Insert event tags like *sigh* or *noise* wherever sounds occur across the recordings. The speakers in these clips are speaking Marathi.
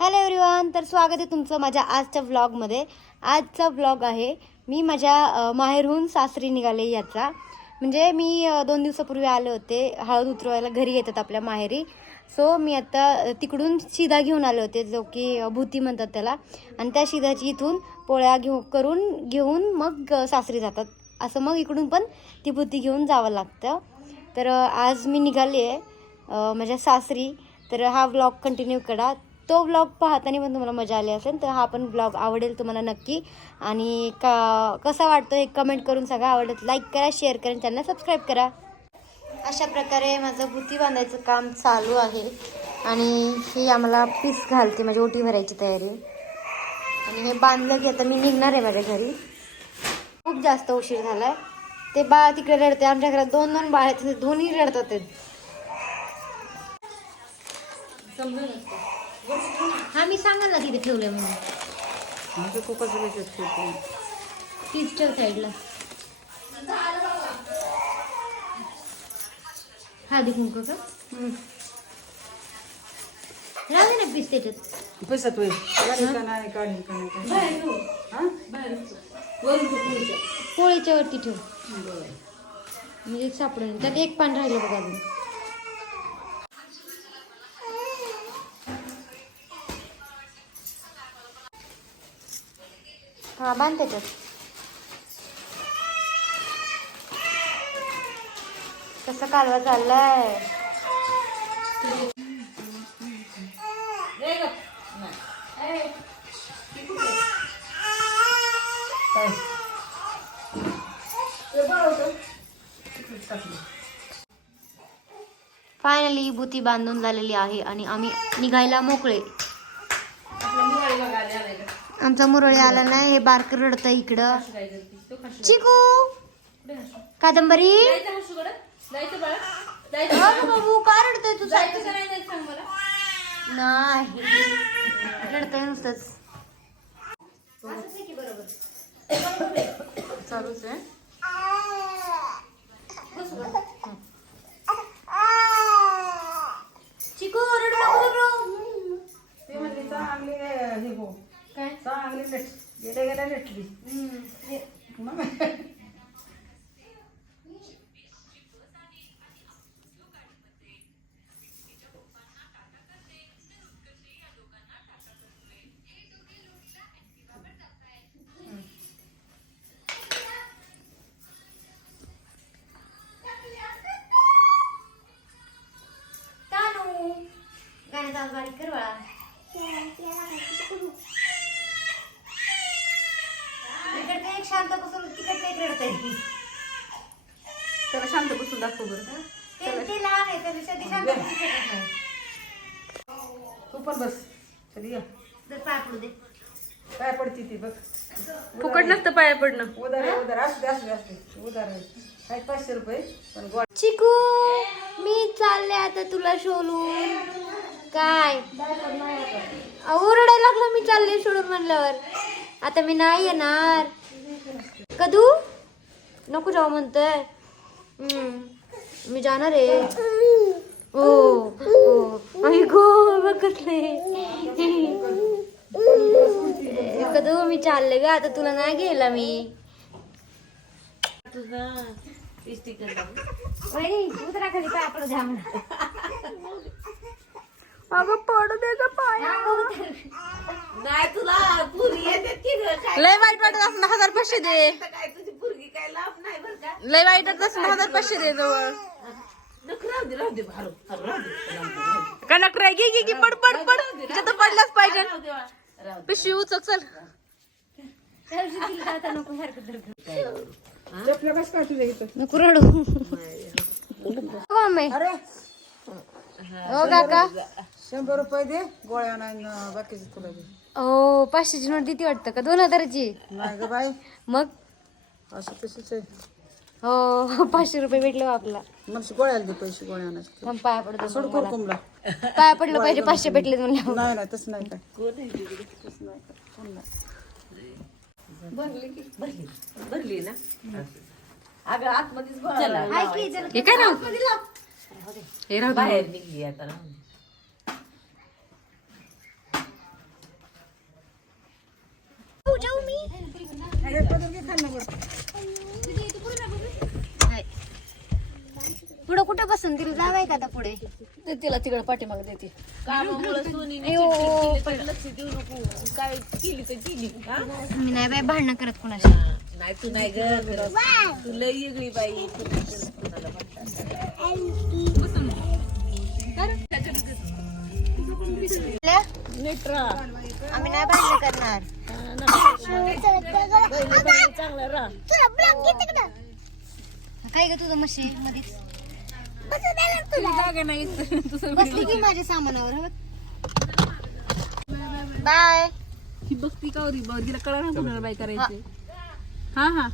हॅलो एव्हरीवन तर स्वागत आहे तुमचं माझ्या आजच्या व्लॉगमध्ये आजचा व्लॉग आहे मी माझ्या माहेरहून सासरी निघाले याचा. म्हणजे मी दोन दिवसापूर्वी आले होते हळद उतरवायला घरी येतात आपल्या माहेरी. सो मी आता तिकडून शिधा घेऊन आले होते जो की भूती म्हणतात त्याला. आणि त्या शिधाची इथून पोळ्या घेऊ करून घेऊन मग सासरी जातात. असं मग इकडून पण ती भूती घेऊन जावं लागतं. तर आज मी निघाली आहे माझ्या सासरी. तर हा व्लॉग कंटिन्यू करा. तो ब्लॉग पाहताना पण तुम्हाला मजा आली असेल तर हा पण ब्लॉग आवडेल तुम्हाला नक्की. आणि का कसा वाटतो हे कमेंट करून सांगा. आवडत लाईक करा शेअर करा आणि त्यांना सबस्क्राईब करा. अशा प्रकारे माझं भुती बांधायचं काम चालू आहे. आणि ही आम्हाला पीस घालते माझी ओटी भरायची तयारी. आणि हे बांधलं की आता मी निघणार आहे माझ्या घरी. खूप जास्त उशीर झाला आहे ते बाळ तिकडे रडते आमच्या घरात दोन दोन बाळ आहेत ते दोन्ही रडतात ते. हा मी सांगाल ना तिथे ठेवलं म्हणून. खूपच वेगळं ठेवते तीच ठेव साईडला हळदी कुंकू का? दे ना पीस त्याच्यात. पैसा तू काढेल का नाही काढेल का नाही हा? पोळीच्या. वरती ठेव. म्हणजे सापडेल त्यात एक पान राहिलं बघा अजून. हा बांध त्याच्यात कसं कालवा चाललाय? फायनली भूती बांधून झालेली आहे आणि आम्ही निघायला मोकळे. आमचा मुरळी आला नाही हे बारक रडत इकडं. चिकू! कादंबरी? बाबू का रडतोय तू? नाही रडतोय नुसतंच. चालूच आहे. शांत बसून तिकडचं एक रडतंय त्याला शांत बसून दाखव बरं ते ते लहान आहे शांत बसू शकत नाही. तू पण बस. चल या. जर पाय पडू दे. काय पडती ती बघ. फुकट नसतं पाया पडणं. उधार आहे उधार. असू दे असू दे असू दे. उधार आहे. काय पाचशे रुपये पण गोड. चिकू मी चालले आता तुला सोडून काय? ओरडायला लागलं मी चालले सोडून म्हणल्यावर. आता मी नाही येणार. कदू? नको जाऊ म्हणतोय. मी जाणार आहे. हो हो आई गो बघ कसले. कदू मी चालले ग. आता तुला नाही गेला मी. उतरा खाली पाय आपलं द्या अगं पडू दे ग पाय. नाही तुला पुरी येते की ग? काय लय वाईट वाटत असं हजार पाचशे दे. काय तुझी पुरगी काय लाभ नाही बरं का? लय वाईट वाटत असं हजार पाचशे दे जवळ. नको राहू दे राहू दे हारू हारू राहू दे. राहू दे, राहू दे. कनक रे घे घे घे पड पड पड. तिच्या तर पडलाच पाहिजे. राहू दे, राहू दे. पिशवी उचक चल. नको सारखं चपल्या बस का तुझ्या इथं नको रडू. हो मम्मी. अरे. हो काका. शंभर रुपये दे गोळ्या नाही न बाकीचे तुला दे. हो पाचशेची नोट किती वाटतं का? दोन हजाराची? नाही ग बाई. मग? असं तशीच आहे. हो पाचशे रुपये भेटले हो आपला मला गोळ्याला दे पैसे गोळ्या आणायचे मग पाया पडतो सोड कुरकुमला पाया पडलं पाहिजे पाचशे भेटले म्हणलं नाही नाही तसं नाही काय. तसं नाही काय. कोण नाही. भरली की भरली. भरली ना? अगं आतमध्येच हे काय ना हे राहू दे. बाहेर निघली आता राहून दे. कुठं बसून तिला जावाय का आता पुढे? ते तिला तिकडे पाठीमागे देते. कामामुळे सोनीने अयो, चिडचिड केली तर लक्ष देऊ नको. काय केली तर केली हा? मी नाही बाय भांडणं करत कुणाशी. नाही तू नाही ग करत. तू लय वेगळी बाई तू नाही करत कोणाला म्हणतात. नीट आम्ही नाही भांडणं करणार. चांगला राह. काय ग तुझं मशी मध्येच? जागा नाही *laughs* बसली की माझ्या सामानावर बाय. ही बघती का होती बघ तिला कळा ना कुणाला बाई करायची. हा हा.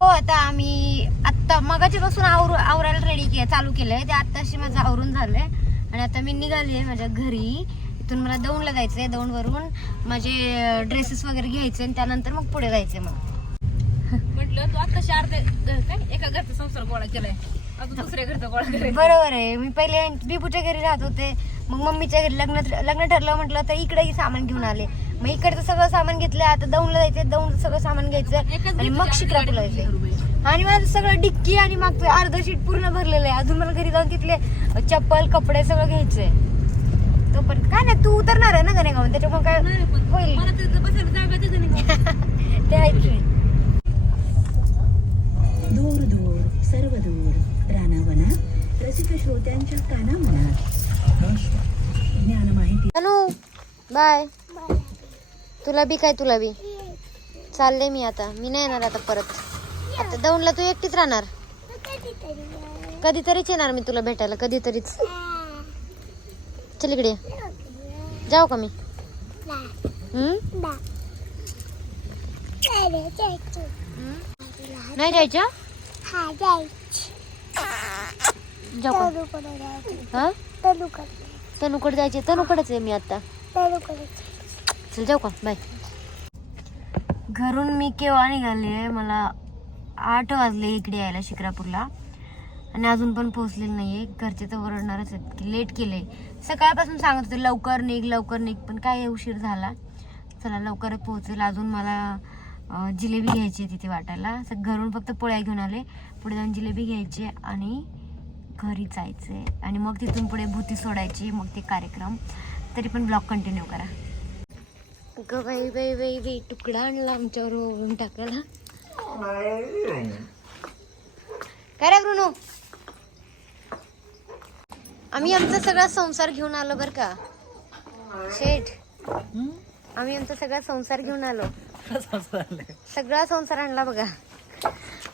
हो आता आम्ही आत्ता मगाच्या पासून आवरू आवरायला रेडी के चालू केलंय. ते आत्ताशी माझं आवरून झालंय. आणि आता मी निघाली आहे माझ्या घरी. इथून मला दौंडला जायचंय दौंडवरून. माझे ड्रेसेस वगैरे घ्यायचे आणि त्यानंतर मग पुढे जायचंय मग म्हटलं तू आता चार काय? एका घरचा संसार गोळा केलाय. आता दुसऱ्या घरचा गोळा करायचा. बरोबर आहे. मी पहिले बिबूच्या घरी राहत होते. मग मम्मीच्या घरी लग्न लग्न ठरलं म्हटलं तर इकडेही सामान घेऊन आले. मग इकडचं सगळं सामान घेतलं आता दौंडला जायचं दौंड सगळं सामान घ्यायचं आणि मग शिक्रापूरला जायचंय आणि माझं सगळं डिक्की आणि मागचं अर्ध शीट पूर्ण भरलेलं आहे. अजून मला घरी जाऊन तिथले चप्पल कपडे सगळं घ्यायचंय. तोपर्यंत काय नाही तू उतरणार आहे ना गणेगाव त्याच्यामुळे काय होईल? मला तिथं बसायला जागा देते नाही *laughs* ते की. दूर दूर सर्व दूर. रानावना रसिक श्रोत्यांच्या काना मनात ज्ञान माहिती. अनु बाय. तुला बी काय तुला बी. चालले मी आता. मी नाही येणार आता परत. आता दौंडला तू एकटीच राहणार. कधीतरीच येणार मी तुला भेटायला कधीतरीच. चल इकडे. जाऊ का मी? हम्म? नाही जायचं. तनुकडे जायचे. तनुकडेच आहे मी आता. चल जाऊ का? बाय. घरून मी केव्हा निघाले मला आठ वाजले इकडे यायला शिक्रापूरला. आणि अजून पण पोहोचलेले नाहीये. घरचे तर ओरडणारच आहेत की लेट केले सकाळपासून सांगत होते लवकर निघ लवकर निघ पण काय उशीर झाला. चला लवकरच पोहोचेल. अजून मला जिलेबी घ्यायची आहे तिथे वाटायला. असं घरून फक्त पोळ्या घेऊन आले. पुढे जाऊन जिलेबी घ्यायची आणि घरी जायचंय. आणि मग तिथून पुढे भूती सोडायची मग ते कार्यक्रम. तरी पण ब्लॉग कंटिन्यू करा. ग बाई बाई बाई बाई तुकडा आणला आमच्यावर ओढून टाकायला. काय रे आम्ही आमचा सगळा संसार घेऊन आलो बर का. शेठ. आम्ही आमचा सगळा संसार घेऊन आलो. सगळा संसार आणला बघा.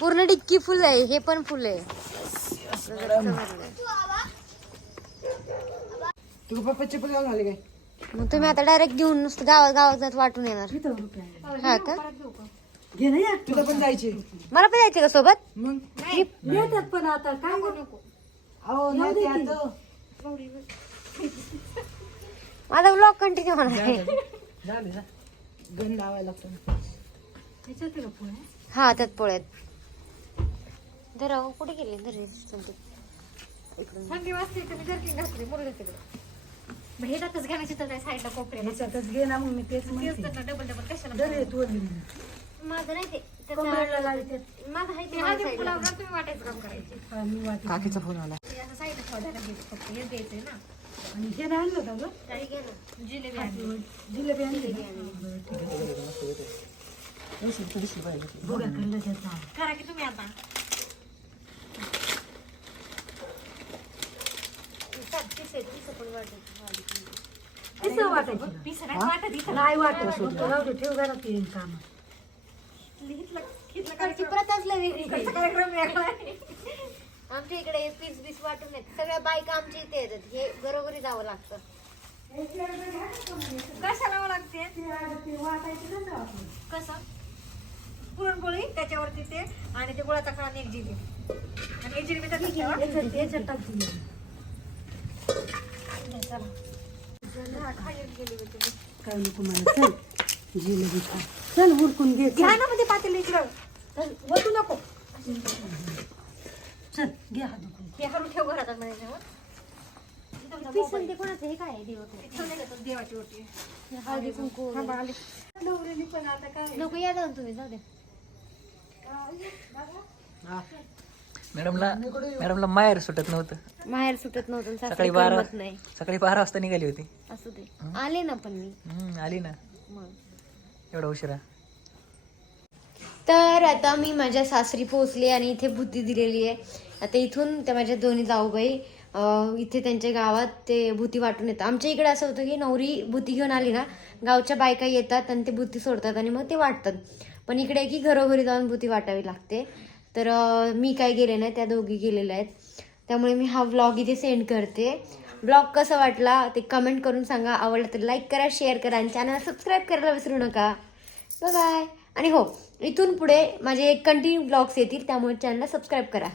पूर्ण डिक्की फुल आहे हे पण फुल आहे. पप्पा चप्पल घालून आले काय? मग तुम्ही आता डायरेक्ट घेऊन नुसतं गावात गावात जात वाटून येणार. हा का? घे ना या. तुला पण जायचे मला पण जायचं का सोबत? मग? येतात पण आता. काय नको अहो नाही ते आता. माझा ब्लॉग कंटिन्यू होणार आहे. झाले गण लावायला लागतो. हा त्यात पोळ्यात धरा हो, कुठे गेले? धरे थंडी वाजते तर मी जर्किंग घातली मुलं तिकडे. मग हे जातच घालायची तर साईडला कोपऱ्याला. ह्याच्यातच घे ना मग मी तेच म्हणते. डबल डबल कशाला तू माझं नाही ते. कोंबड्याला माझं आहे ते आधी तुम्ही वाटायचं काम करायचे. काकीचा फोन आला असं साईडला ठेवायला घ्यायचं फक्त हेच द्यायचंय ना. आणि हे आणलं होतं गं? जिलेबी आणली. जिलेबी आणली बघा खाल्लं त्याचा करा की तुम्ही आता. पिसं वाटायची पिसं नाही वाटत इथं नाही वाटत. राहू दे, ठेव काम. इकडची प्रथाच लय वेगळी आहे. कार्यक्रम वेगळा. आमच्या इकडे पीस बीस वाटून येत. सगळ्या बायका आमच्या इथे येतात. हे बरोबरी जावं लागतं. कशाला लावावं लागते? कसं? पुरणपोळी त्याच्यावरती ते आणि ते गुळाचा काळा एक जिलेबी आणि एक टाकते काय नको मला. चल. जिलेबी खा. चल उरकून घे. घ्या ना मध्ये पातेलं इकडं. चल वतू नको. चल घे हा दुखून. हे हरून ठेव घरात म्हणायचं पीस आणि ते कोणाचं हे काय आहे देवाचं? देवाची ओटी हळदी कुंकू थांबा आले. नवरीने पण आता काय? नको या जाऊन तुम्ही जाऊ दे. मॅडमला मॅडमला माहेर सुटत नव्हतं. माहेर सुटत नव्हतं सकाळी सासरी बारा करमत नाही. सकाळी बारा वाजता निघाली होती. असू दे. आले ना पण मी. हम्म, आली ना. मग. एवढा उशिरा. तर आता मी माझ्या सासरी पोहोचले आणि इथे बुद्धी दिलेली आहे. आता इथून त्या माझ्या दोन्ही जाऊबाई इथे त्यांच्या गावात ते भूती वाटून येतात. आमच्या इकडे असं होतं की नवरी भूती घेऊन आली ना गावच्या बायका येतात आणि ते भूती सोडतात आणि मग ते वाटतात. पण इकडे आहे की घरोघरी जाऊन भूती वाटावी लागते. तर मी काय गेले नाही त्या दोघी गेलेल्या आहेत. त्यामुळे मी हा व्लॉग इथे सेंड करते. ब्लॉग कसा वाटला ते कमेंट करून सांगा. आवडलं तर लाईक करा शेअर करा आणि चॅनल सबस्क्राईब करायला विसरू नका. बाय बाय आणि हो इथून पुढे माझे कंटिन्यू ब्लॉग्स येतील त्यामुळे चॅनलला सबस्क्राईब करा.